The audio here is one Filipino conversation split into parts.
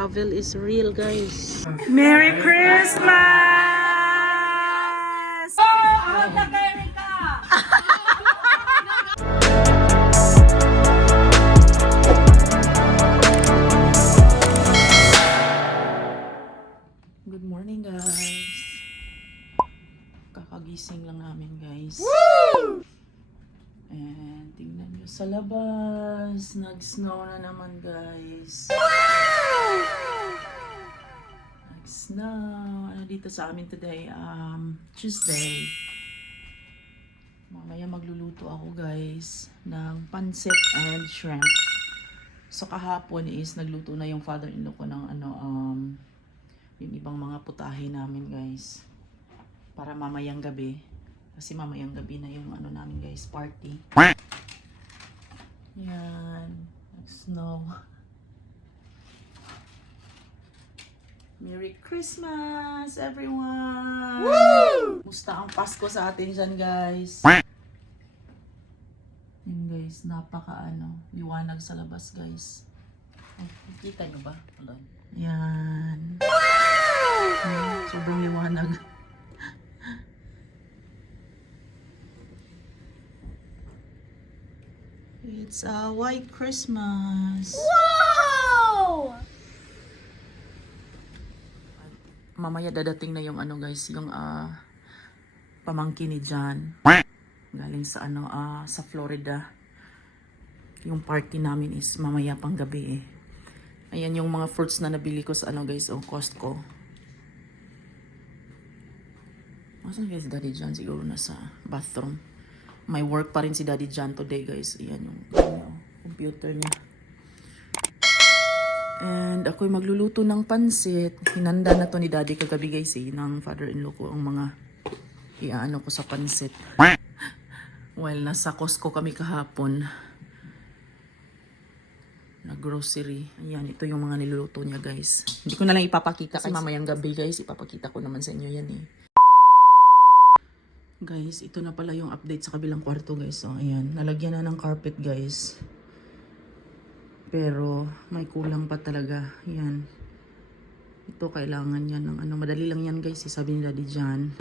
travel is real, guys. Merry Christmas! Good morning, guys. Kakagising lang namin, guys. Woo! And tingnan nyo sa labas. Nag-snow na naman, guys. Wow! Nag-snow. Ano dito sa amin today? Tuesday. Mamaya magluluto ako, guys, ng pancit and shrimp. So kahapon is nagluto na yung father-in-law ko ng yung ibang mga putahe namin, guys, para mamayang gabi, kasi mamayang gabi na yung namin, guys, party. Yan, nag-snow. Merry Christmas, everyone! Woo! Musta ang Pasko sa atin dyan, guys? Yan, guys, napaka liwanag sa labas, guys. Ay, kita nyo ba? Yan. Wow! Sobrang liwanag. It's a white Christmas. Wow! Mamaya dadating na yung guys, yung pamangkin ni John. Galing sa sa Florida. Yung party namin is mamaya pang gabi eh. Ayan yung mga fruits na nabili ko sa guys, Costco. Asan guys Daddy John? Siguro nasa bathroom. May work pa rin si Daddy John today, guys. Ayan yung computer niya. And ako'y magluluto ng pansit. Hinanda na to ni Daddy kagabi, guys, ng father-in-law ko ang mga iaano ko sa pansit. Well, nasa Costco kami kahapon. Grocery. Ayan, ito yung mga niluluto niya, guys. Hindi ko na lang ipapakita kasi mamayang gabi, guys. Ipapakita ko naman sa inyo yan eh. Guys, ito na pala yung update sa kabilang kwarto, guys. So, ayan. Nalagyan na ng carpet, guys. Pero may kulang pa talaga. Ayan. Ito kailangan yan ng madali lang yan, guys. Sabi nila di dyan.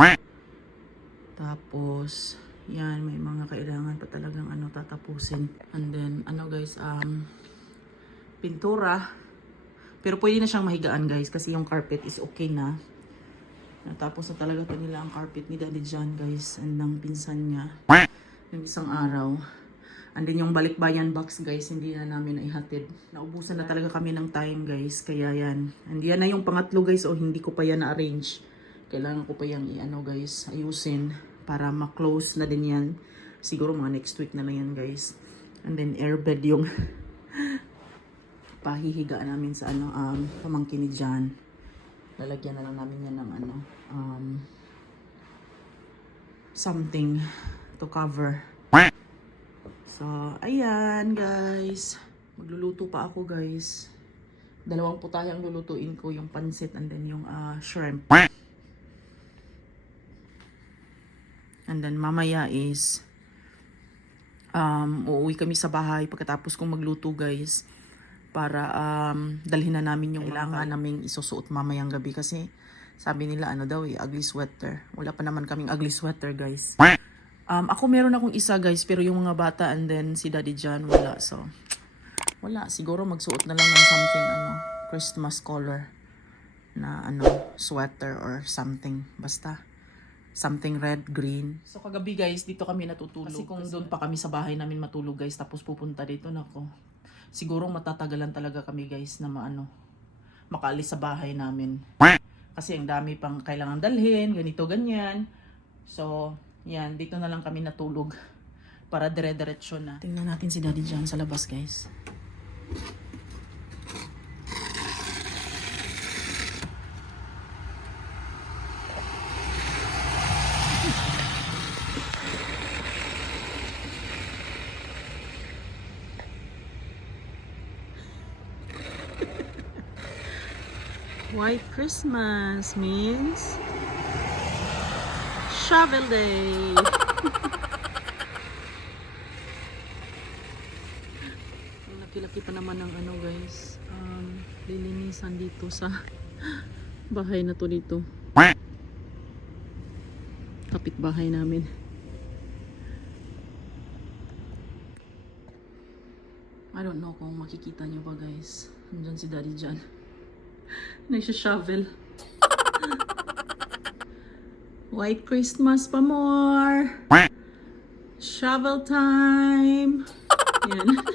Tapos, yan. May mga kailangan pa talagang tatapusin. And then, guys, pintura. Pero pwede na siyang mahigaan, guys, kasi yung carpet is okay na. Natapos na talaga ito nila ang carpet ni Daddy John, guys, and ng pinsan niya yung isang araw. And then yung balikbayan box, guys, hindi na namin naihatid. Naubusan na talaga kami ng time, guys, kaya yan. And yan na yung pangatlo, guys, hindi ko pa yan na-arrange. Kailangan ko pa yung guys, ayusin para ma-close na din yan. Siguro mga next week na lang yan, guys. And then airbed yung pahihiga namin sa pamangkin ni John. Lalagyan na lang namin yan ng something to cover. So, ayan, guys. Magluluto pa ako, guys. Dalawang putahe ang lulutuin ko, yung pansit and then yung shrimp. And then mamaya is uuwi kami sa bahay pagkatapos kong magluto, guys, para dalhin na namin yung kailangan naming isusuot mamayang gabi kasi sabi nila daw ugly sweater. Wala pa naman kaming ugly sweater, guys. Ako meron akong isa, guys, pero yung mga bata and then si Daddy John wala. So wala, siguro magsuot na lang ng something Christmas color na sweater or something, basta something red, green. So kagabi, guys, dito kami natutulog kasi kung doon pa kami sa bahay namin matulog, guys, tapos pupunta dito, nako, siguro matatagalan talaga kami, guys, na makaalis sa bahay namin. Kasi ang dami pang kailangan dalhin, ganito, ganyan. So, yan, dito na lang kami natulog para dire-diretso na. Tingnan natin si Daddy John sa labas, guys. White Christmas means shovel day. laki-laki pa naman ng ano guys, lilinisan dito sa bahay na to dito. Kapitbahay namin. I don't know kung makikita nyo ba guys. Nandyan si Daddy dyan. Nagsha-shovel. White Christmas pa more. Shovel time. Yan.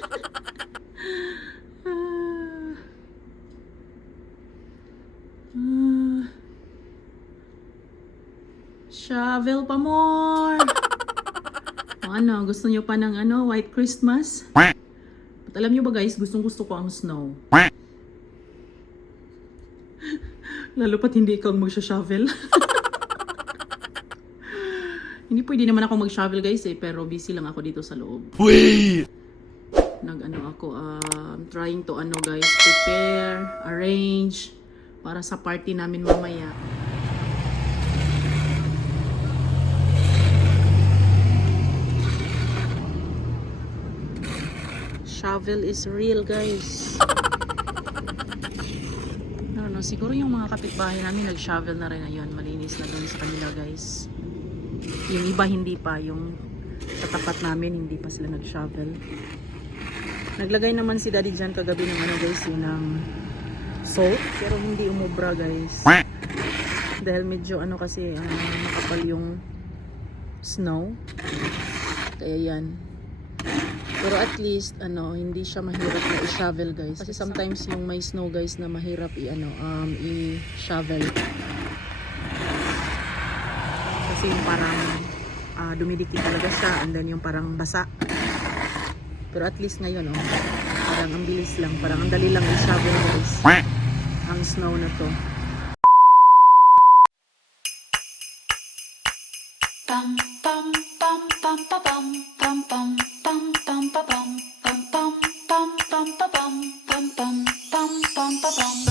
Shovel pa more. O ano, gusto nyo pa ng ano, White Christmas? At alam nyo ba guys, gustong gusto ko ang snow. Lalo pat hindi ikaw magsha-shovel. Hindi pwede naman ako mag-shovel guys pero busy lang ako dito sa loob. Nag-ano ako, trying to ano guys, prepare, arrange, para sa party namin mamaya. Shovel is real guys. No, siguro yung mga kapitbahay namin nag-shovel na rin ngayon. Malinis na dun sa kanila guys. Yung iba hindi pa. Yung sa tapat namin hindi pa sila nag-shovel. Naglagay naman si Daddy dyan kagabi ng ano guys, yun ng salt. Pero hindi umubra guys. Dahil medyo ano kasi makapal yung snow. Kaya yan. Pero at least ano, hindi siya mahirap na i-shovel guys. Kasi sometimes yung may snow guys na mahirap i-shovel. Kasi yung parang dumidikit talaga siya and then yung parang basa. Pero at least ngayon parang ang bilis lang, parang ang dali lang i-shovel guys. Ang snow na to. Pam pam pam pam pam pam pam pam pam pam pam pam pam pam pam pam pam pam pam pam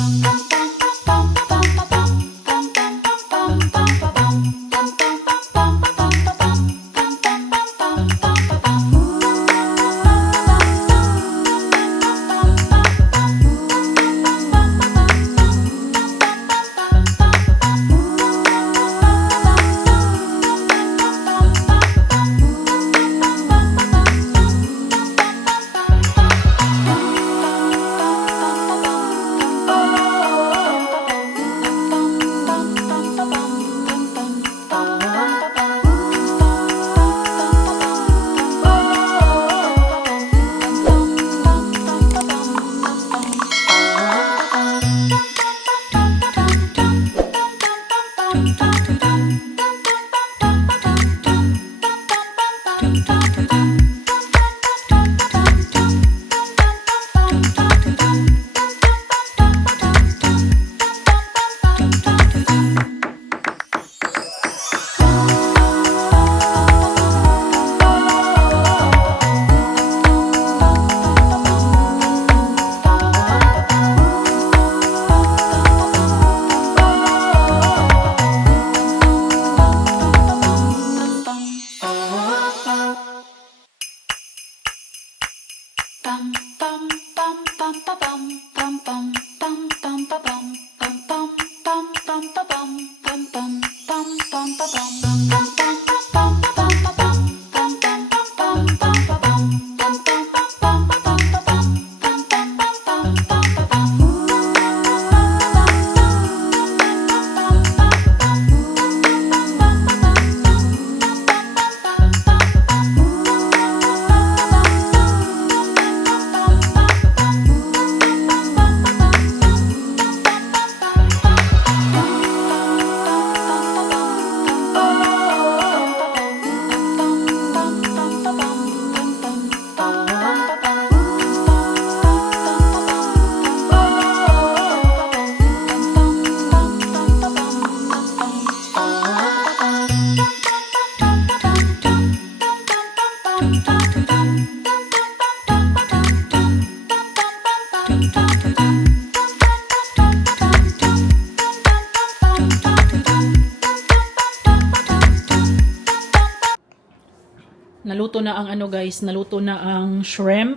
Naluto na ang ano guys, naluto na ang shrimp.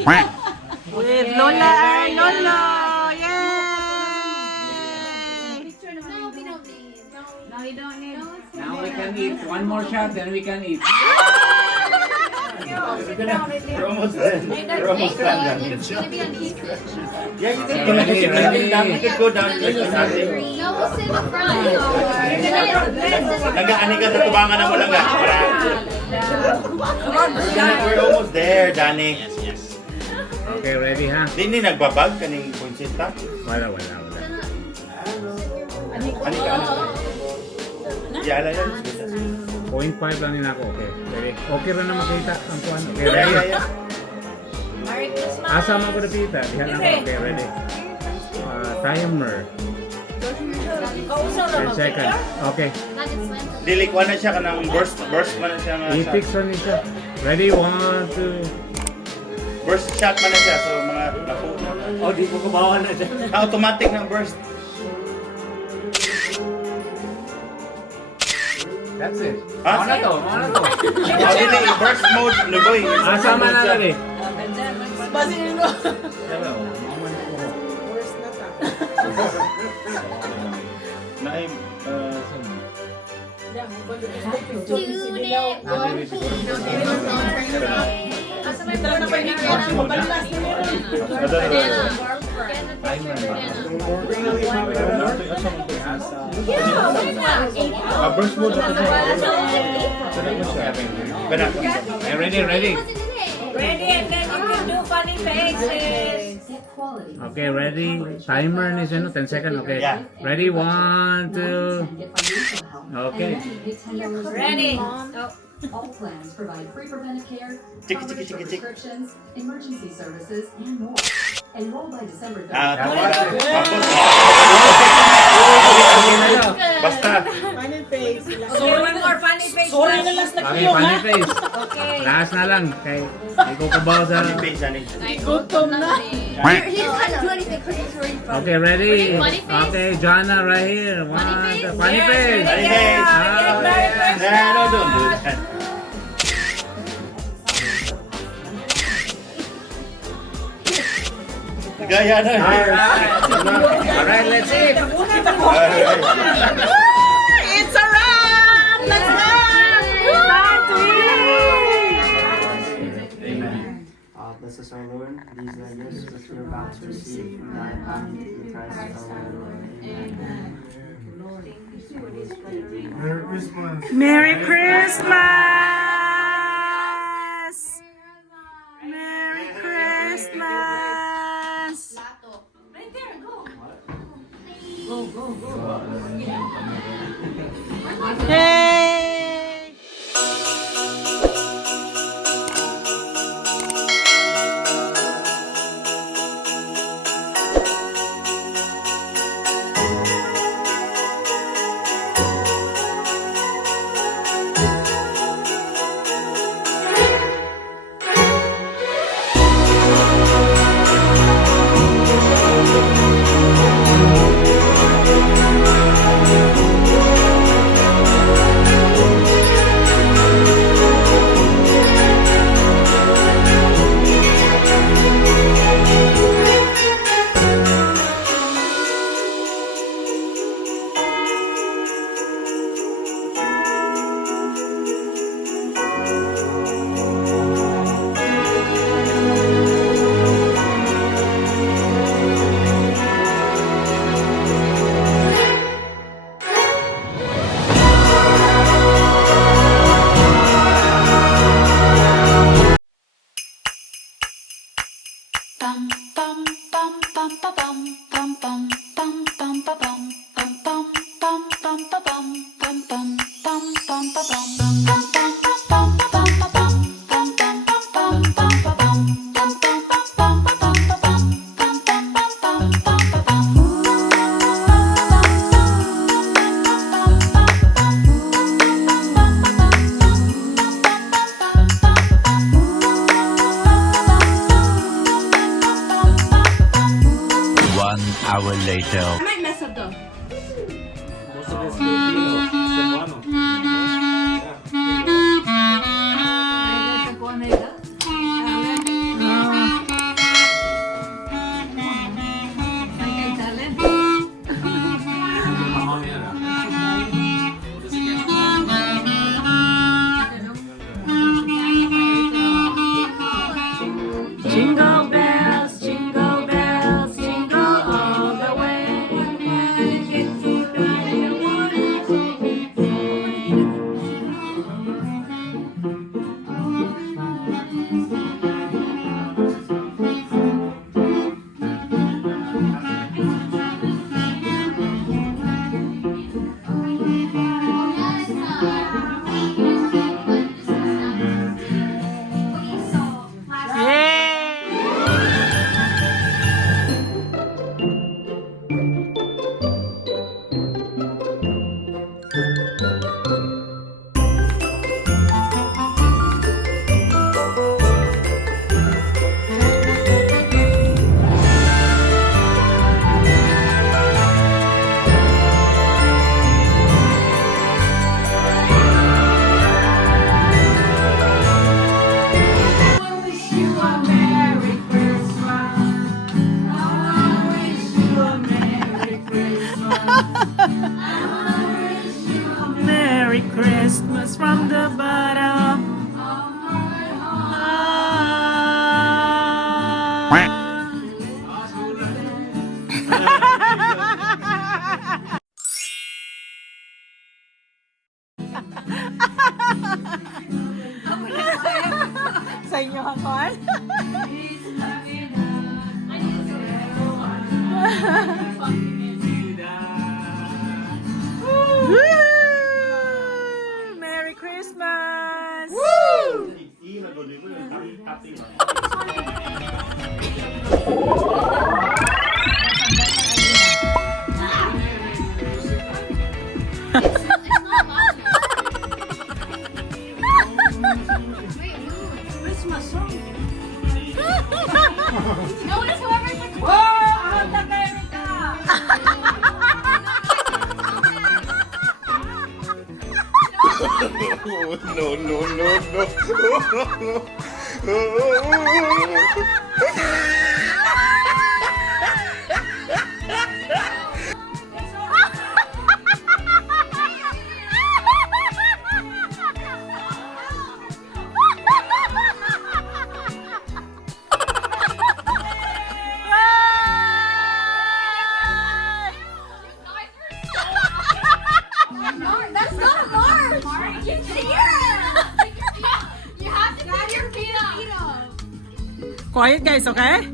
With Lola and Lolo! Yay! Now we can eat. One more shot, then we can eat. We're almost done. We're almost done. It's gonna be on East Ridge. Yeah, you could go down like nothing. No, we'll sit in the front. Nag-aani ka sa tubangan na mo lang nga. We're almost there, Danny. Okay, ready, ha? Hindi nagbabag kaning konsenta. Wala. Ani ka? Yala yan. 0.5 lang din ako. Okay, ready? Okay rin na makita ang kuhan. Okay, Yeah, ready? yeah, yeah. Asa mo ko napita? Diyan ako. Okay, ready? Timer. 10 seconds. Okay. Dili ko na siya kanang burst man na siya nga. I-fix on siya. Ready? 1, 2. Burst shot man na siya so mga naku. Oh, di ko kubawan na siya. Automatic na burst. That's it. Ha? Ano to? Oh, dili burst mode lugoy. Asa man na ready? Naay burst mode ako sa. Kana. Ready? Ready, and then you can do funny faces. Okay, ready? Timer ni sino? 10 seconds. Okay. Yeah. Ready? 1, 2. Okay. Ready. All plans provide free preventive care, Chiki, coverage chiki, for chiki. prescriptions, emergency services, and more. Enroll by December 30th. Ah, basta. Okay, one more funny face. Sorry na last na Okay, kayo, funny ha? face. Okay. Last na lang. Okay. Hindi ko kubaw sa... Face ani. Gutom na. He can't do anything because he's already from. Okay, ready? Funny face? Okay, Joanna right here. Funny face? Funny face. Funny face. Ah, yeah. No, don't do that. Gaya na. Alright, let's eat. It's a wrap! Let's go! Time to eat! Bless us, our Lord. These are gifts which we are about to receive from thy hand through Christ our Lord. Amen. Merry Christmas! Merry Christmas! Hey! hour later. May mess up though. inyo hakuan. Merry Christmas! That's not a march! You have to get your feet up. Quiet guys, okay?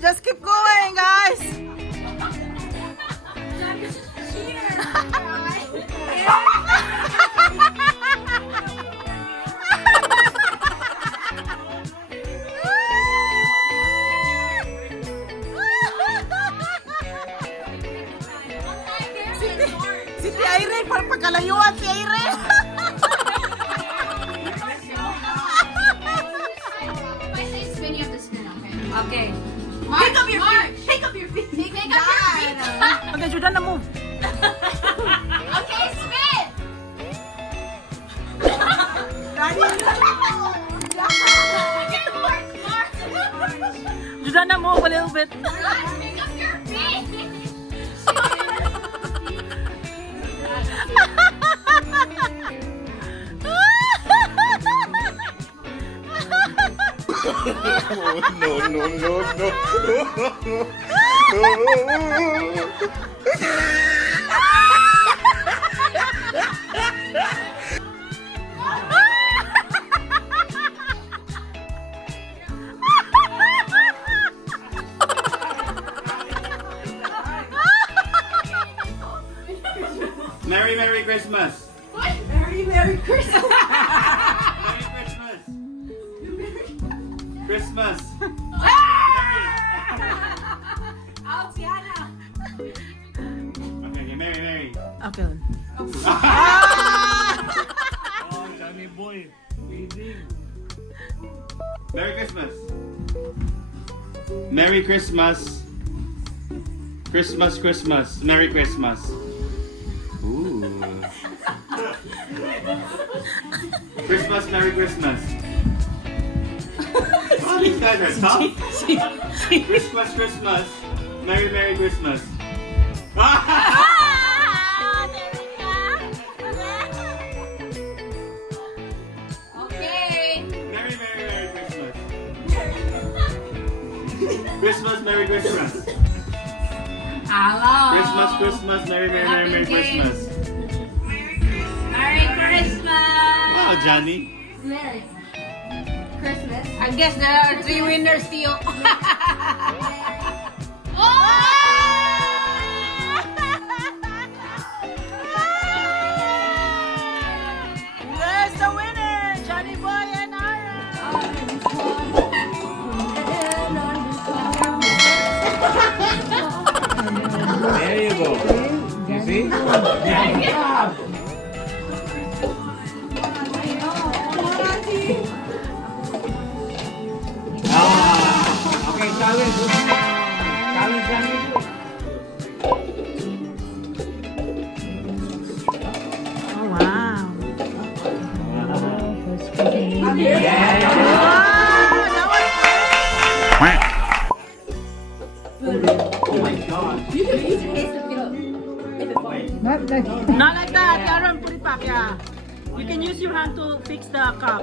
Just keep going, guys. Si Aire, parang pagkalayuan si Aire. If I say spin, you have to spin, okay? Okay. Pick up your feet. Pick up your feet. Pick up your feet. Okay, Judan na move. Okay, spin. Judan na move a little bit. Pick up your feet. Merry Christmas! Merry Christmas. Merry Christmas! Christmas! Out, Tiana. Okay, Merry. Okay. Oh, Johnny Boy. Feeding. Merry Christmas! Merry Christmas! Christmas! Merry Christmas! Ooh. Christmas, Merry Christmas! Oh, these guys are tough! Christmas! Merry Christmas! Okay. Merry Christmas! Christmas, Merry Christmas! Hello. Christmas, Merry Christmas! Merry Christmas. Wow, Johnny! Merry Christmas. I guess there are 3 winners still. There's the winner, Johnny Boy and Ara. There you go. You see? Okay, challenge. Challenge, Johnny. Oh, wow. Not like that. Aaron, put it back, yeah. You can use your hand to fix the cup.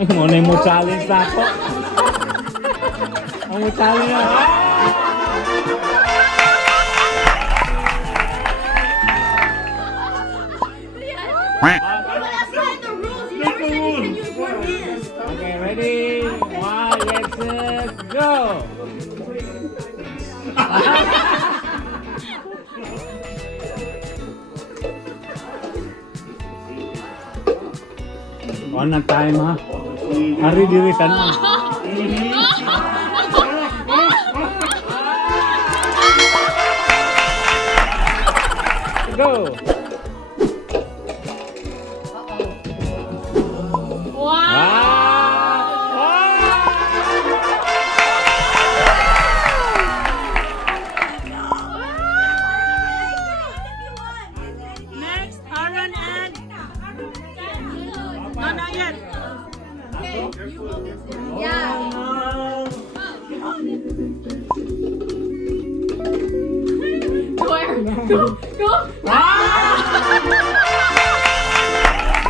Muna mo challenge na ako. Ang mo challenge na. Okay, ready? One, let's go! One at time ha. Ari diritan mo. Go. Next, Aaron and... No, not yet.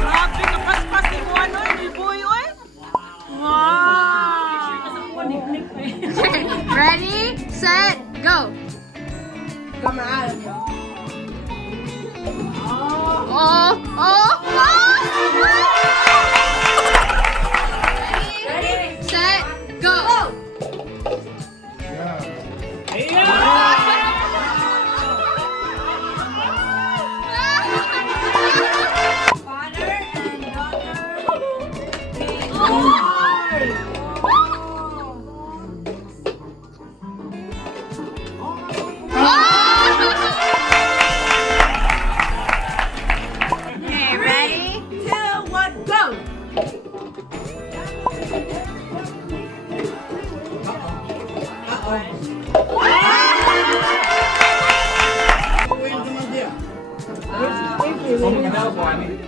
Grabe, kapaspas ni mo ano, ni boy, oy. Wow! Ready, set, go. Ready, set, go. Okay, ready, 2, 1, go.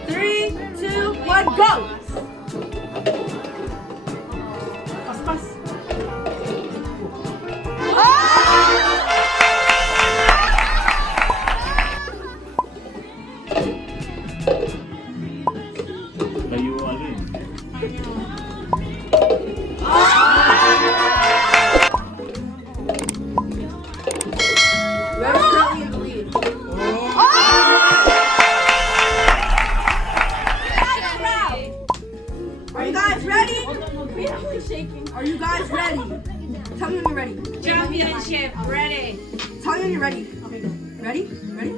Three, two, one, go! Paspas. Layo alin. Are you guys ready? Are you guys ready? Tell me when you're ready. Championship, ready. Tell me when you're ready. Okay, go. Ready? Ready?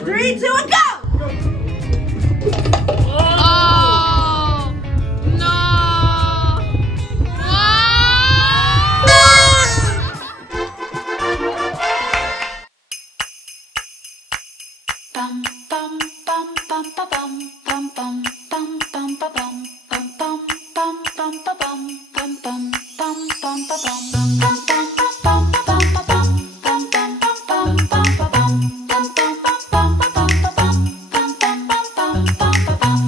3, 2, and go! Oh no! Bum bum bum bum ba bum bum bum bum bum ba bum bum bum bum bum ba bum bum bum bum bum ba bum bum bum bum ba bum ba bum bum bum bum bum ba bum bum bum bum ba bum ba bum bum bum bum ba bum.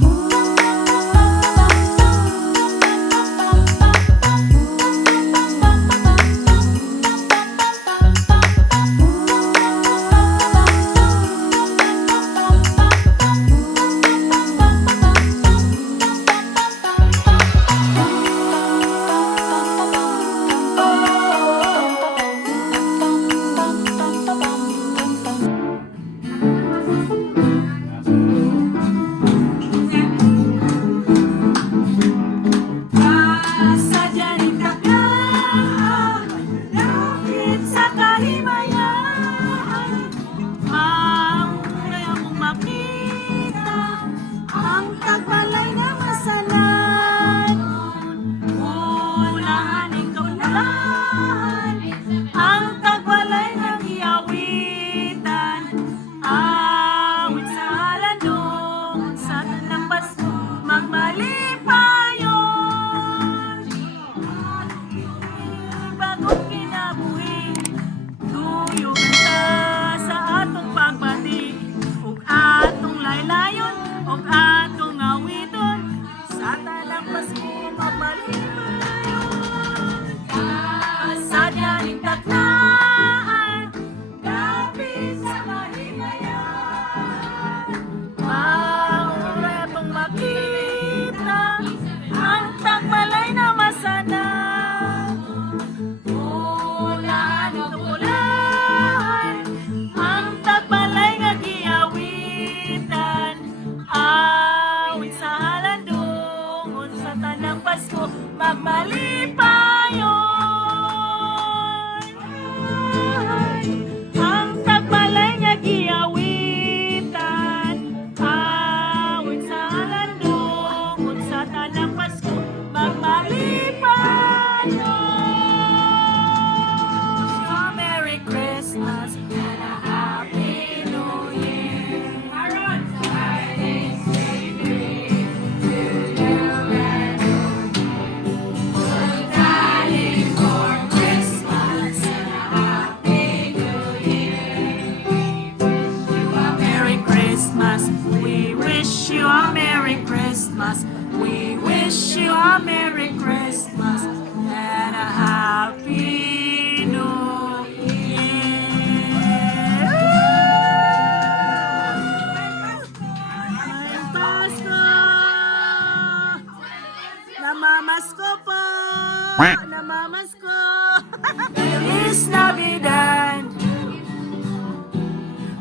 Bum tagulahan, ang tagbalay ng iawitan, awit sa halandong, sa tanang Pasko, magmalipayon. Bagong kinabuhi, tuyong ta sa atong pagbati, ug atong laylayon, ug atong awiton, sa tanang Pasko, magmalipayon. Sa diyaning taknaan, kapit sa mahimayan, maura pong makita ang tagbalay na masana. Ulaan o tumulan, ang tagbalay nga giawitan, awit sa halandong, sa tanang Pasko, magmalipayon. Ang tagbalay nga giawitan, awit sa halandong, sa tanang Pasko, magmalipayon. Merry Christmas and a Happy New Year. Merry Christmas, we wish you a Merry Christmas. We wish you a Merry Christmas and a Happy New Year. Ay, Pasko! Namamasko po! Namamasko! Feliz Navidad!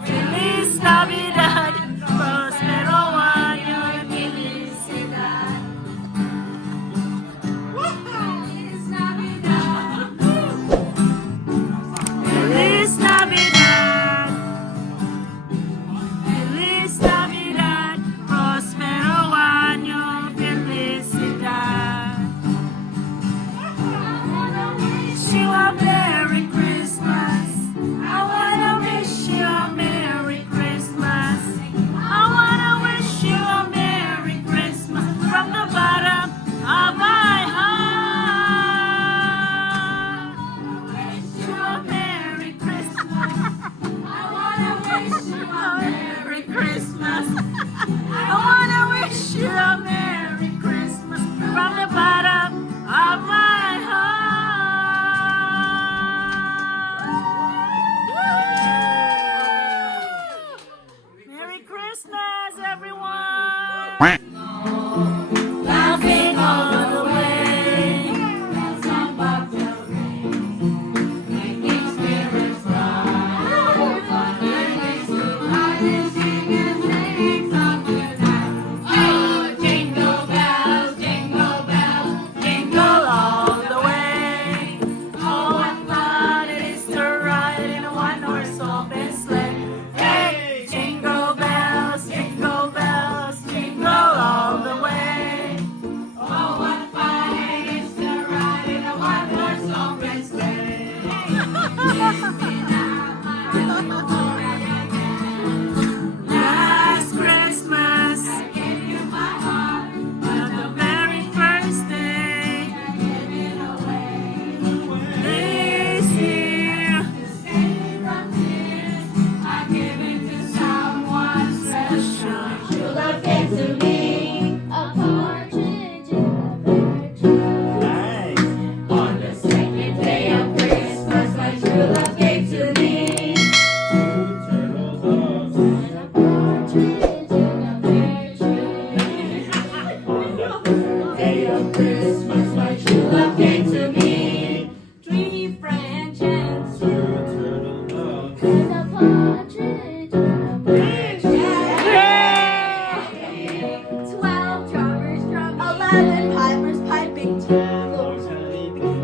Feliz Navidad, prospero año y felicidad. Feliz Navidad. Feliz Navidad. Feliz Navidad, prospero año, felicidad. I wanna wish you a Merry Christmas. I wanna wish you a Merry Christmas. I wanna wish you a Merry Christmas from the bottom of my heart. Wish you a Merry Christmas. I wanna wish you a Merry Christmas. I wanna wish you a Merry Christmas from the bottom of my heart. Merry Christmas, everyone! Laughing all the way. Some bobtail ring, making spirits rise. Fun days to hide, sing and sing song tonight. Oh, jingle bells, jingle all the way. Oh, what fun it is to ride in a one-horse open sleigh. Hey, jingle bells, jingle all the way. Oh, what fun it is to ride in a one-horse open sleigh. Last Christmas, I gave you my heart. On the very first day, I gave it away. This year, to save me from tears, I give it to someone special. True love came to me, a partridge in a pear tree. On the second day of Christmas, my true love came to me. And a partridge in a pear tree. Day of Christmas, my true love came to me. 3 French hens and a partridge in a pear tree. 12 drummers drumming, 11 pipers piping,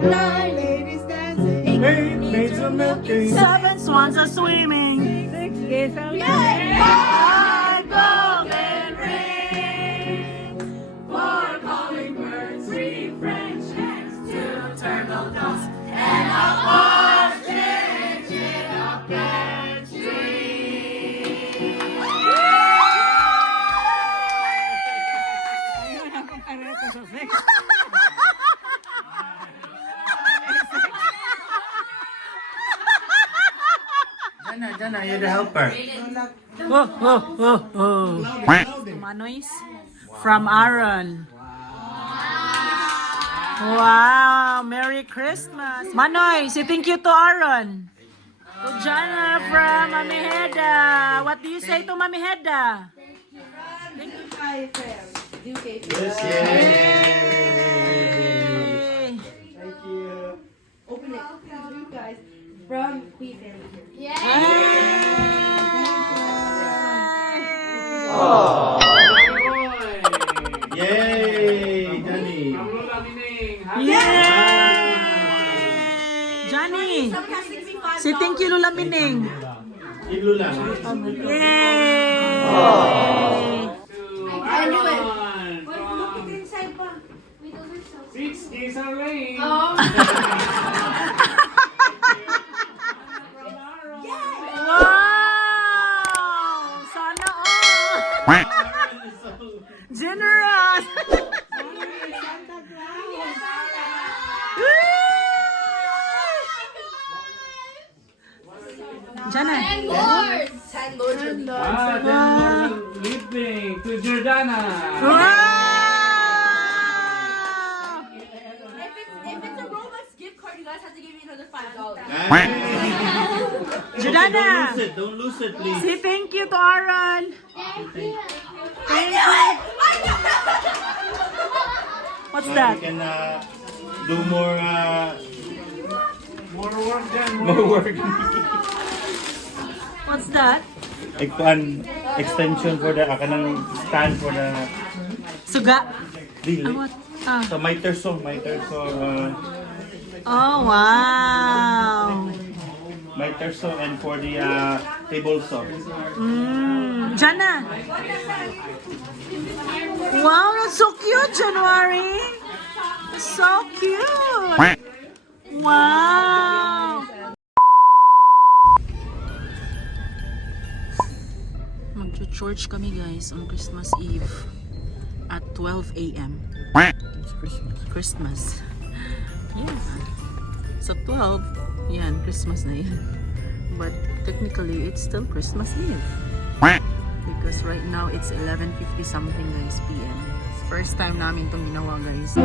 9 ladies dancing, 8 maids a milking, 7 swans a swimming, 6 geese a laying, 5 golden rings, 4 calling birds, 3 French hens, 2 turtle doves, Jana, you're the helper. Manoys from Aaron. Wow, Merry Christmas. Manoy, say thank you to Aaron. To Jana from Mami Heda. What do you say to Mami Heda? Yes, yay! Thank you. Open it. You guys from Queen Family. Yay, Johnny. Yay! Johnny, say thank you Lula Mining. Iglo lang. Yay! I knew it. Six days away. Wow! Sana all! Generous! Jana. Ten lords. Living to Jordana. Wow! If it's a Robux gift card, you guys have to give me another $5. Jordana. Don't lose it, please. Say thank you to Aaron. What's So that? we can do more More work done. more work. What's that? Extension for the kanang stand for the Suga. dili. What? Ah. So my terso. Oh, wow. My terso and for the table saw. Jana. Wow, that's so cute, January. That's so cute. Wow. Mag-church kami guys on Christmas Eve at 12 a.m. Christmas. Yeah. So 12, yan, Christmas na yan. But technically, it's still Christmas Eve. Because right now, it's 11:50 something guys, PM. First time namin itong ginawa guys.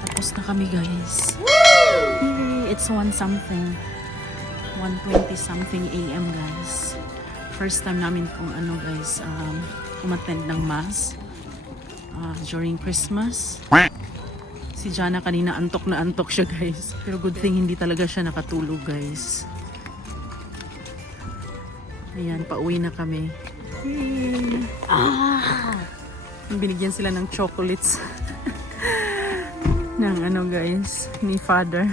Tapos na kami guys. Yay! It's 1 something. 1:20 something AM guys. First time namin kung ano guys, umattend ng mass during Christmas. Si Jana kanina antok na antok siya guys. Pero good thing hindi talaga siya nakatulog guys. Ayan, pauwi na kami. Yay! Binigyan sila ng chocolates. ng ano guys, ni father.